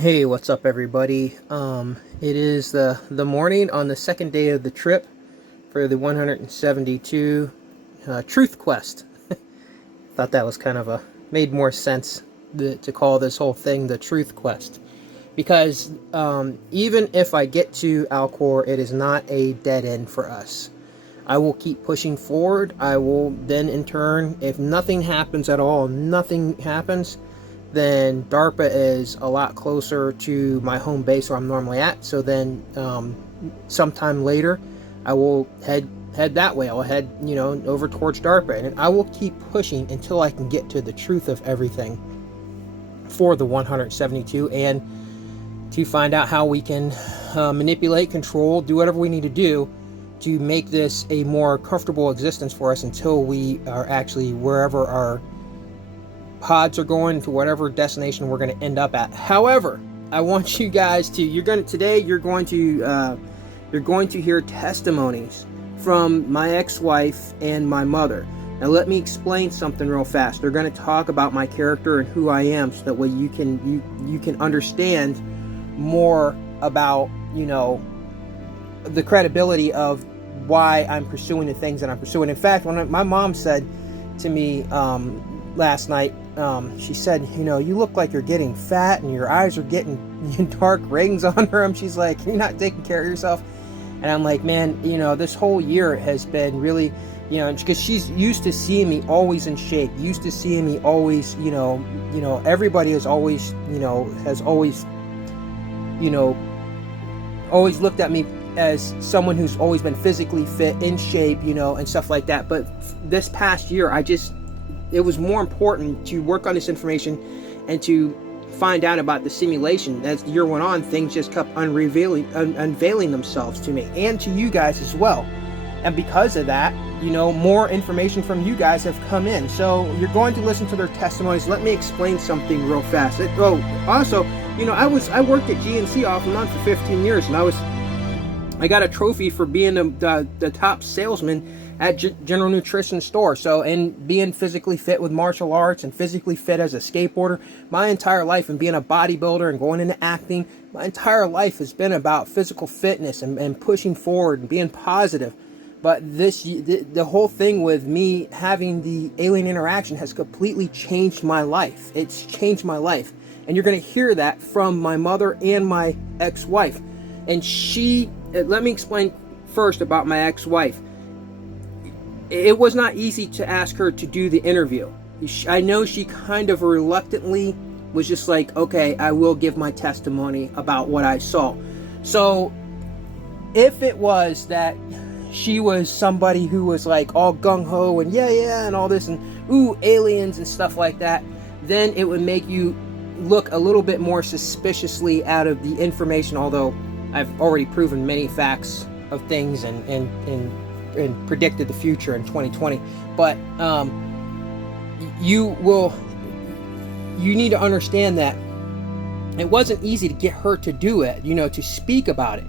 Hey, what's up, everybody? It is the morning on the second day of the trip for the 172 Truth Quest. Thought that was kind of made more sense to call this whole thing the Truth Quest, because even if I get to Alcor, it is not a dead end for us. I will keep pushing forward. I will then, in turn, if nothing happens at all, nothing happens, then DARPA is a lot closer to my home base where I'm normally at. So then sometime later, I will head that way. I'll head, over towards DARPA, and I will keep pushing until I can get to the truth of everything for the 172, and to find out how we can manipulate, control, do whatever we need to do to make this a more comfortable existence for us until we are actually wherever our pods are going, to whatever destination we're going to end up at. However, I want you guys to you're going to hear testimonies from my ex-wife and my mother. Now let me explain something real fast. They're going to talk about my character and who I am, so that way you can understand more about the credibility of why I'm pursuing the things that I'm pursuing. In fact, when my mom said to me last night, she said, you look like you're getting fat and your eyes are getting dark rings on them. She's like, you're not taking care of yourself. And I'm like, man, this whole year has been really, because she's used to seeing me always in shape, used to seeing me always, everybody is always, has always, always looked at me as someone who's always been physically fit, in shape, and stuff like that. But this past year, it was more important to work on this information and to find out about the simulation. As the year went on, things just kept unveiling themselves to me and to you guys as well. And because of that, more information from you guys have come in. So you're going to listen to their testimonies. Let me explain something real fast. Also, I worked at GNC off and on for 15 years, and I got a trophy for being the top salesman at General Nutrition store. So, and being physically fit with martial arts and physically fit as a skateboarder, my entire life, and being a bodybuilder and going into acting, my entire life has been about physical fitness and pushing forward and being positive. But the whole thing with me having the alien interaction has completely changed my life. It's changed my life. And you're going to hear that from my mother and my ex-wife. And let me explain first about my ex-wife. It was not easy to ask her to do the interview. I know she kind of reluctantly was just like, okay, I will give my testimony about what I saw. So if it was that she was somebody who was like all gung-ho and yeah and all this and ooh, aliens and stuff like that, then it would make you look a little bit more suspiciously out of the information, although I've already proven many facts of things and predicted the future in 2020. But you need to understand that it wasn't easy to get her to do it, to speak about it.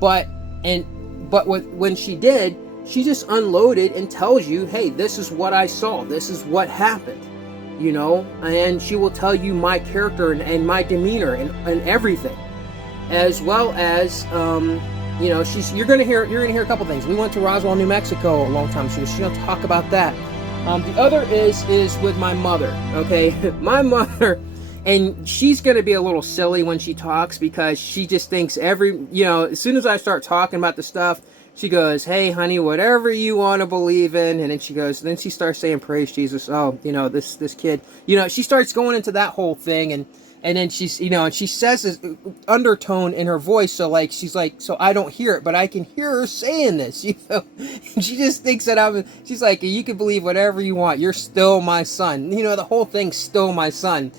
But when she did, she just unloaded and tells you, hey, this is what I saw, this is what happened, and she will tell you my character and my demeanor and everything, as well as you're gonna hear a couple things. We went to Roswell, New Mexico a long time, so she's gonna talk about that. The other is with my mother. Okay, my mother, and she's gonna be a little silly when she talks, because she just thinks as soon as I start talking about the stuff, she goes, hey honey, whatever you want to believe in. And then she starts saying praise Jesus. Oh, this kid, she starts going into that whole thing, and then she's, and she says this undertone in her voice, so she's like, so I don't hear it, but I can hear her saying this, and she just thinks that she's like, you can believe whatever you want, you're still my son, the whole thing's still my son,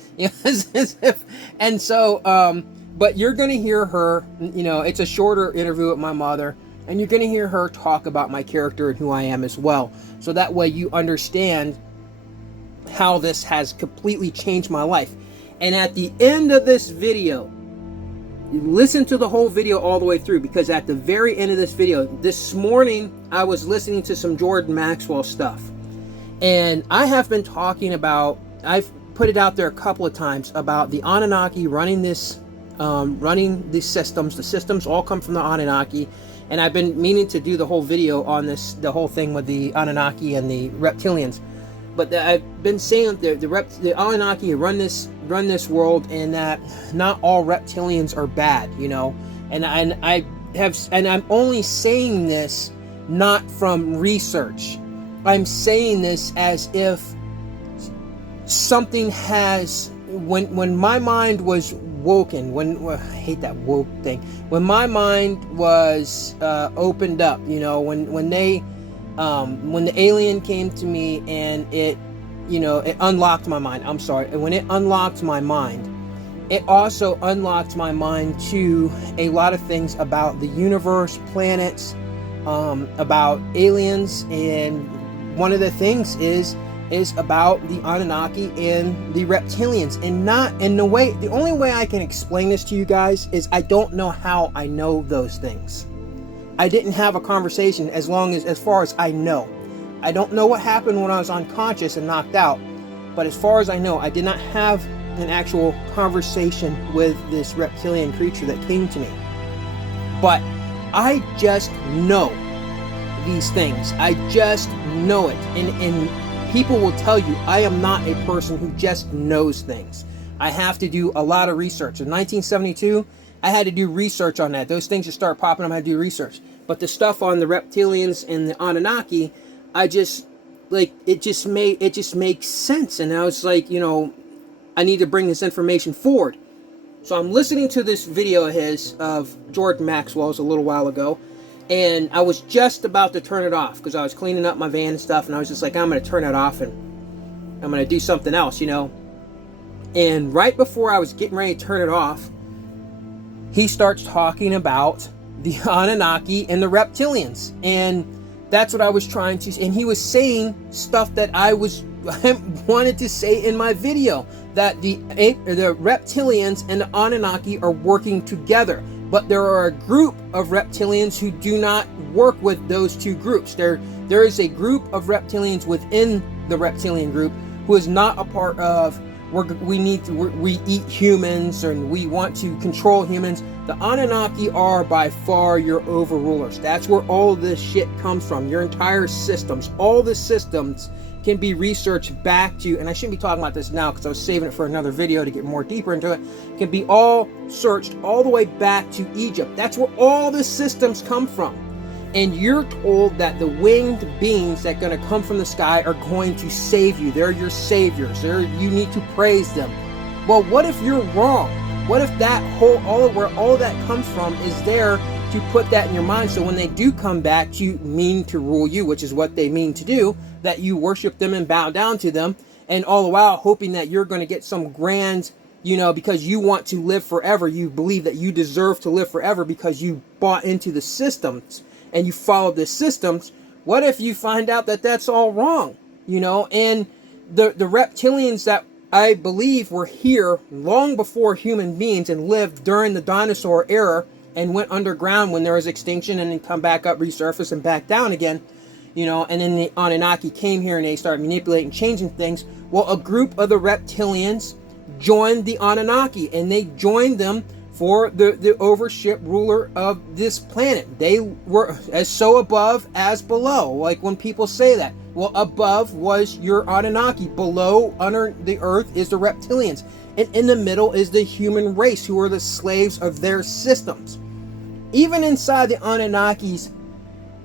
and so, but you're gonna hear her, it's a shorter interview with my mother, and you're gonna hear her talk about my character and who I am as well, so that way you understand how this has completely changed my life. And at the end of this video, listen to the whole video all the way through, because at the very end of this video, this morning, I was listening to some Jordan Maxwell stuff. And I have been talking about, I've put it out there a couple of times, about the Anunnaki running this running these systems. The systems all come from the Anunnaki, and I've been meaning to do the whole video on this, the whole thing with the Anunnaki and the reptilians. But I've been saying that the Anunnaki run this world, and that not all reptilians are bad, you know. And I'm only saying this not from research. I'm saying this as if something has, when my mind was woken, I hate that woke thing, when my mind was opened up, you know, when the alien came to me and it, you know, it unlocked my mind. I'm sorry. And when it unlocked my mind, it also unlocked my mind to a lot of things about the universe, planets, about aliens, and one of the things is about the Anunnaki and the reptilians, and not in the way. The only way I can explain this to you guys is I don't know how I know those things. I didn't have a conversation as far as I know. I don't know what happened when I was unconscious and knocked out, but as far as I know, I did not have an actual conversation with this reptilian creature that came to me. But I just know these things. I just know it. And people will tell you I am not a person who just knows things. I have to do a lot of research. In 1972, I had to do research on that. Those things just start popping up, I had to do research. But the stuff on the reptilians and the Anunnaki, I just, like, it just makes sense. And I was like, you know, I need to bring this information forward. So I'm listening to this video of his, of George Maxwell's, a little while ago, and I was just about to turn it off because I was cleaning up my van and stuff, and I was just like, I'm going to turn it off and I'm going to do something else, you know. And right before I was getting ready to turn it off, he starts talking about the Anunnaki and the reptilians, and that's what I was trying to, and he was saying stuff that I wanted to say in my video, that the reptilians and the Anunnaki are working together, but there are a group of reptilians who do not work with those two groups. There is a group of reptilians within the reptilian group who is not a part of, we eat humans and we want to control humans. The Anunnaki are by far your overrulers. That's where all of this shit comes from. Your entire systems, all the systems can be researched back to, and I shouldn't be talking about this now because I was saving it for another video to get more deeper into it, can be all searched all the way back to Egypt. That's where all the systems come from. And you're told that the winged beings that are going to come from the sky are going to save you. They're your saviors. You need to praise them. Well, what if you're wrong? What if that where all that comes from is there to put that in your mind, so when they do come back to mean to rule you, which is what they mean to do, that you worship them and bow down to them, and all the while hoping that you're going to get some grand, you know, because you want to live forever. You believe that you deserve to live forever because you bought into the systems and you followed the systems. What if you find out that that's all wrong, you know? And the reptilians that I believe were here long before human beings and lived during the dinosaur era and went underground when there was extinction and then come back up, resurface, and back down again, you know, and then the Anunnaki came here and they started manipulating, changing things. Well, a group of the reptilians joined the Anunnaki, and they joined them for the overship ruler of this planet. They were as so above as below, like when people say that. Well, above was your Anunnaki, below, under the earth, is the reptilians, and in the middle is the human race, who are the slaves of their systems. Even inside the Anunnaki's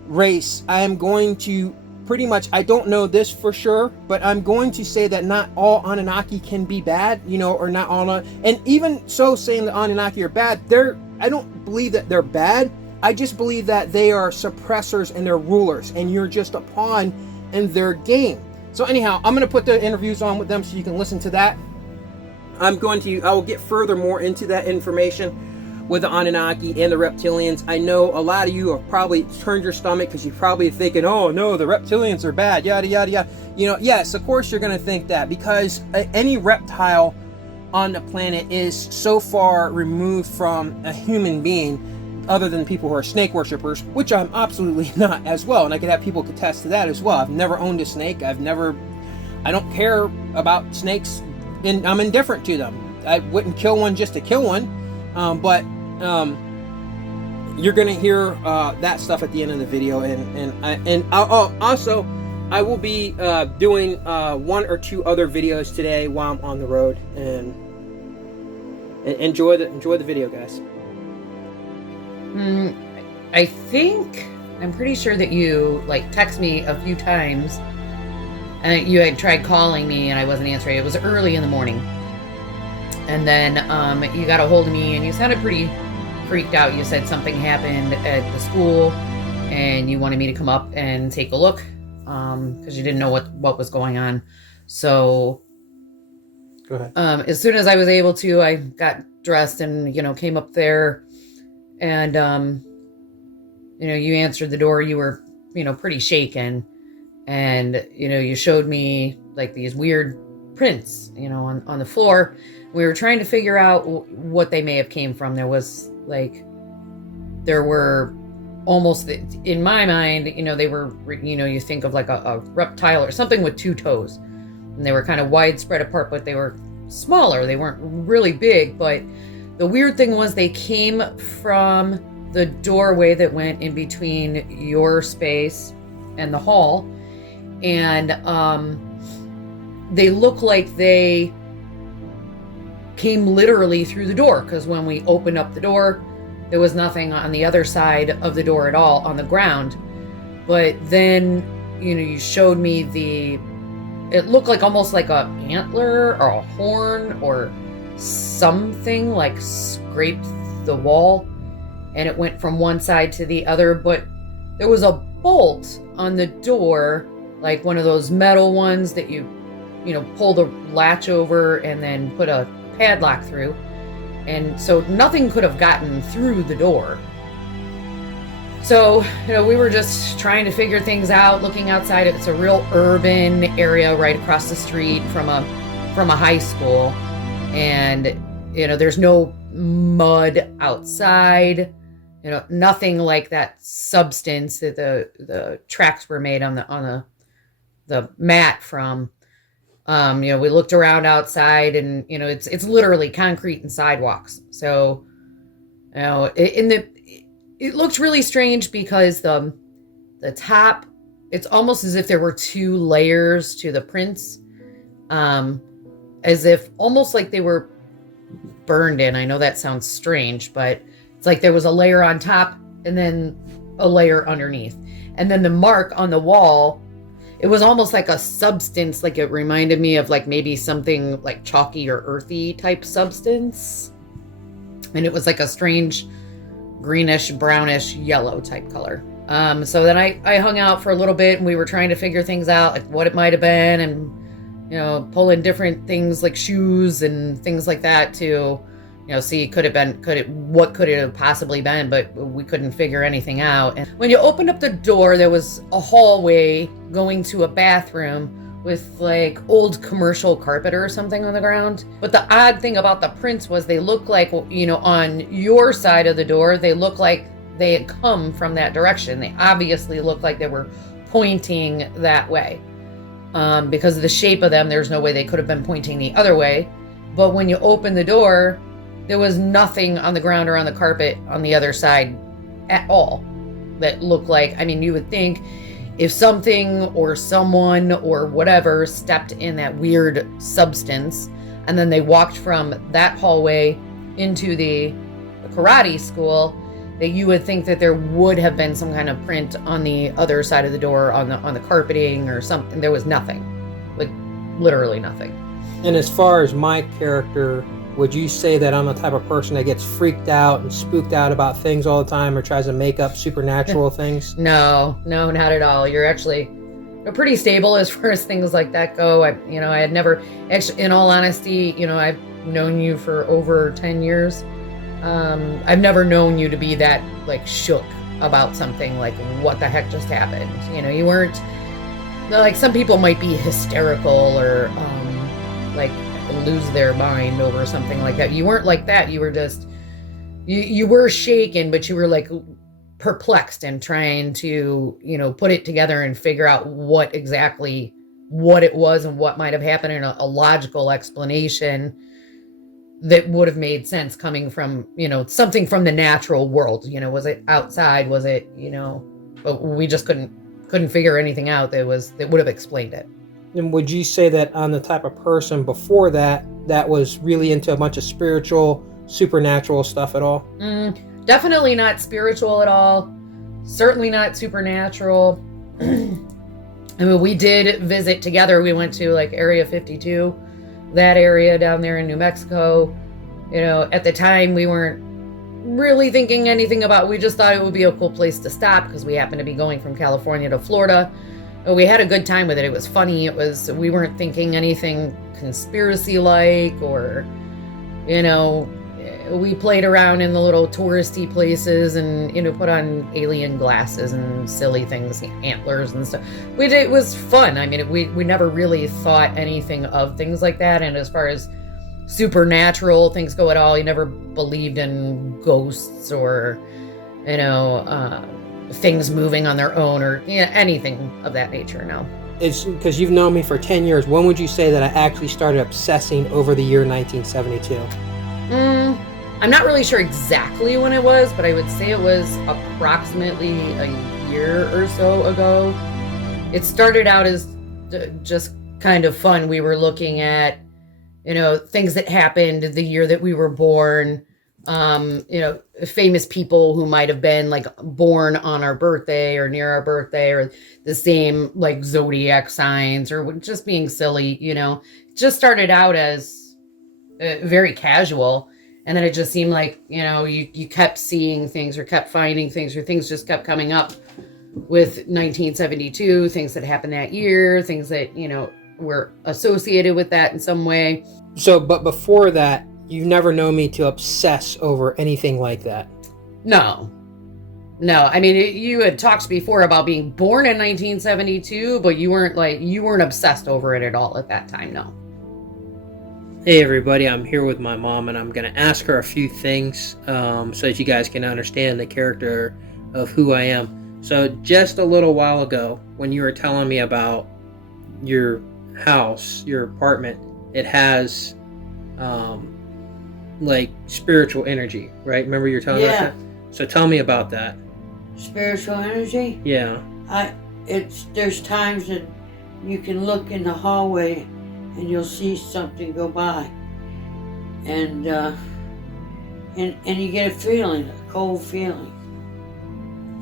race, I am going to pretty much, I don't know this for sure, but I'm going to say that not all Anunnaki can be bad, you know, or not all, and even so, saying the Anunnaki are bad, I don't believe that they're bad. I just believe that they are suppressors and they're rulers, and you're just a pawn in their game. So anyhow, I'm going to put the interviews on with them so you can listen to that. I will get further more into that information with the Anunnaki and the reptilians. I know a lot of you have probably turned your stomach because you're probably thinking, oh no, the reptilians are bad, yada yada yada. You know, yes, of course you're going to think that, because any reptile on the planet is so far removed from a human being, other than people who are snake worshippers, which I'm absolutely not as well, and I could have people contest to that as well. I've never owned a snake. I don't care about snakes, and I'm indifferent to them. I wouldn't kill one just to kill one. But you're gonna hear that stuff at the end of the video, and also I will be doing one or two other videos today while I'm on the road, and enjoy the video, guys. I'm pretty sure that you text me a few times, and you had tried calling me and I wasn't answering. It was early in the morning, and then you got a hold of me and you sounded pretty freaked out. You said something happened at the school and you wanted me to come up and take a look because you didn't know what was going on. So go ahead. As soon as I was able to, I got dressed and came up there, and you answered the door. You were pretty shaken, and you showed me these weird prints on the floor. We were trying to figure out what they may have came from. There were almost, in my mind, they were, you think of a reptile or something with two toes, and they were kind of widespread apart, but they were smaller. They weren't really big, but the weird thing was they came from the doorway that went in between your space and the hall, and they look like they came literally through the door, because when we opened up the door, there was nothing on the other side of the door at all on the ground. But then you showed me it looked almost like a antler or a horn or something scraped the wall, and it went from one side to the other. But there was a bolt on the door, like one of those metal ones that you pull the latch over and then put a padlock through, and so nothing could have gotten through the door. So we were just trying to figure things out, looking outside. It's a real urban area right across the street from a high school, and there's no mud outside, nothing like that substance that the tracks were made on the mat from. We looked around outside, and it's literally concrete and sidewalks. So it looked really strange because the top, it's almost as if there were two layers to the prints, as if almost like they were burned in. I know that sounds strange, but it's like there was a layer on top and then a layer underneath, and then the mark on the wall, it was almost like a substance, it reminded me of maybe something chalky or earthy type substance. And it was a strange greenish, brownish, yellow type color. So then I hung out for a little bit, and we were trying to figure things out, what it might have been, and, pulling different things like shoes and things like that to, see what could it have possibly been, but we couldn't figure anything out. And when you opened up the door, there was a hallway going to a bathroom with old commercial carpet or something on the ground. But the odd thing about the prints was they looked like, on your side of the door, they looked like they had come from that direction. They obviously looked like they were pointing that way. Because of the shape of them, there's no way they could have been pointing the other way. But when you open the door, there was nothing on the ground or on the carpet on the other side at all that looked like, you would think if something or someone or whatever stepped in that weird substance, and then they walked from that hallway into the karate school, that you would think that there would have been some kind of print on the other side of the door, on the carpeting or something. There was nothing, literally nothing. And as far as my character, would you say that I'm the type of person that gets freaked out and spooked out about things all the time, or tries to make up supernatural things? No, not at all. You're actually pretty stable as far as things like that go. I had never, actually, in all honesty, I've known you for over 10 years. I've never known you to be that shook about something, what the heck just happened. You weren't some people might be hysterical or lose their mind over something like that. You weren't like that. You were just, you were shaken, but you were perplexed and trying to, put it together and figure out what it was and what might have happened, in a logical explanation. that would have made sense coming from, something from the natural world. Was it outside? Was it, but we just couldn't figure anything out that would have explained it. And would you say that I'm the type of person before that was really into a bunch of spiritual, supernatural stuff at all? Definitely not spiritual at all. Certainly not supernatural. I mean, we did visit together. We went to like Area 52, that area down there in New Mexico. At the time we weren't really thinking anything about it. We just thought it would be a cool place to stop because we happened to be going from California to Florida. But we had a good time with it. It was funny. We weren't thinking anything conspiracy-like or, we played around in the little touristy places and, put on alien glasses and silly things, antlers and stuff. It was fun. I mean, we never really thought anything of things like that. And as far as supernatural things go at all, you never believed in ghosts or, things moving on their own or anything of that nature. No. It's because you've known me for 10 years. When would you say that I actually started obsessing over the year 1972? I'm not really sure exactly when it was, but I would say it was approximately a year or so ago. It started out as just kind of fun. We were looking at, things that happened the year that we were born, famous people who might have been like born on our birthday or near our birthday or the same like zodiac signs or just being silly, It just started out as very casual. And then it just seemed like, you kept seeing things or kept finding things or things just kept coming up with 1972, things that happened that year, things that, were associated with that in some way. So, but before that, you've never known me to obsess over anything like that? No. I mean, you had talked before about being born in 1972, but you weren't obsessed over it at all at that time, no. Hey everybody, I'm here with my mom and I'm going to ask her a few things so that you guys can understand the character of who I am. So just a little while ago, when you were telling me about your house, your apartment, it has like spiritual energy, right? Remember you were telling me about that? So tell me about that. Spiritual energy? Yeah. There's times that you can look in the hallway and you'll see something go by, and you get a feeling, a cold feeling.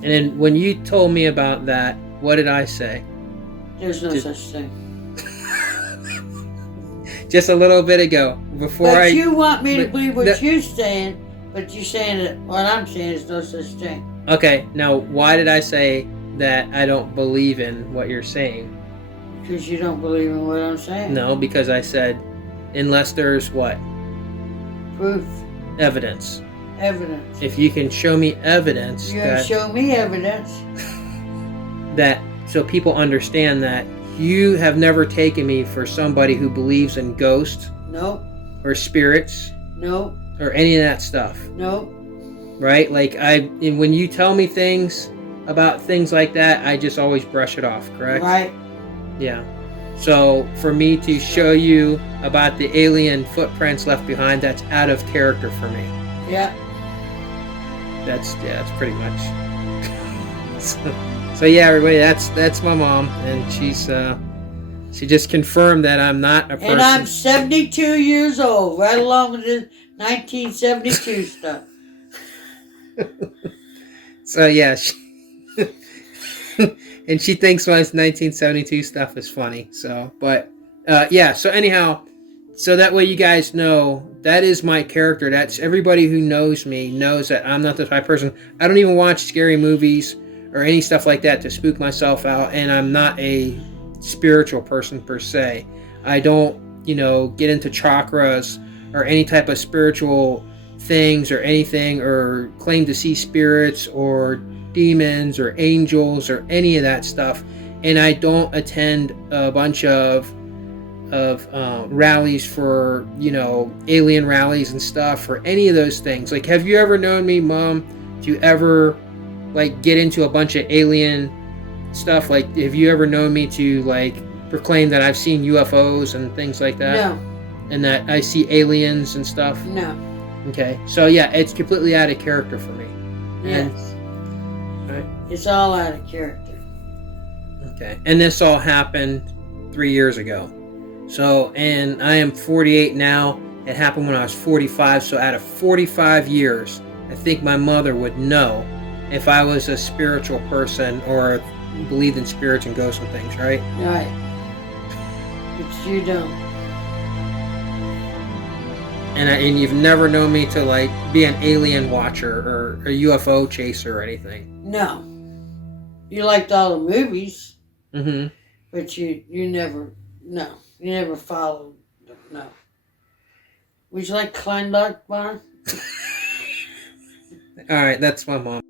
And then when you told me about that, what did I say? There's no such thing. Just a little bit ago, But you want me to believe what you're saying, but you're saying that what I'm saying is no such thing. Okay, now why did I say that I don't believe in what you're saying? Because you don't believe in what I'm saying. No, because I said, unless there's what? Proof. Evidence. Evidence. If you can show me evidence. You show me evidence. That, so people understand that you have never taken me for somebody who believes in ghosts. Nope. Or spirits. Nope. Or any of that stuff. Nope. Right? Like, when you tell me things about things like that, I just always brush it off, correct? Right. Yeah. So for me to show you about the alien footprints left behind, that's out of character for me. Yeah. That's pretty much. so yeah, everybody, that's my mom, and she just confirmed that I'm not a person. And I'm 72 years old, right along with the 1972 stuff. So yeah. And she thinks my 1972 stuff is funny. So, but yeah. So anyhow, so that way you guys know that is my character. That's everybody who knows me knows that I'm not the type of person. I don't even watch scary movies or any stuff like that to spook myself out. And I'm not a spiritual person per se. I don't, get into chakras or any type of spiritual things or anything, or claim to see spirits or demons or angels or any of that stuff. And I don't attend a bunch of rallies for, alien rallies and stuff or any of those things. Like, have you ever known me, Mom, to ever like get into a bunch of alien stuff? Like, have you ever known me to like proclaim that I've seen UFOs and things like that? No. and that I see aliens and stuff. No. Okay, so yeah, it's completely out of character for me. And, Yes. right. It's all out of character. Okay, and this all happened 3 years ago. So, and I am 48 now. It happened when I was 45. So, out of 45 years, I think my mother would know if I was a spiritual person or believed in spirits and ghosts and things, right? Right. But you don't. And you've never known me to like be an alien watcher or a UFO chaser or anything. No. You liked all the movies, Mm-hmm. but you never, no. You never followed them, no. Would you like Kleindock Bar? All right, that's my mom.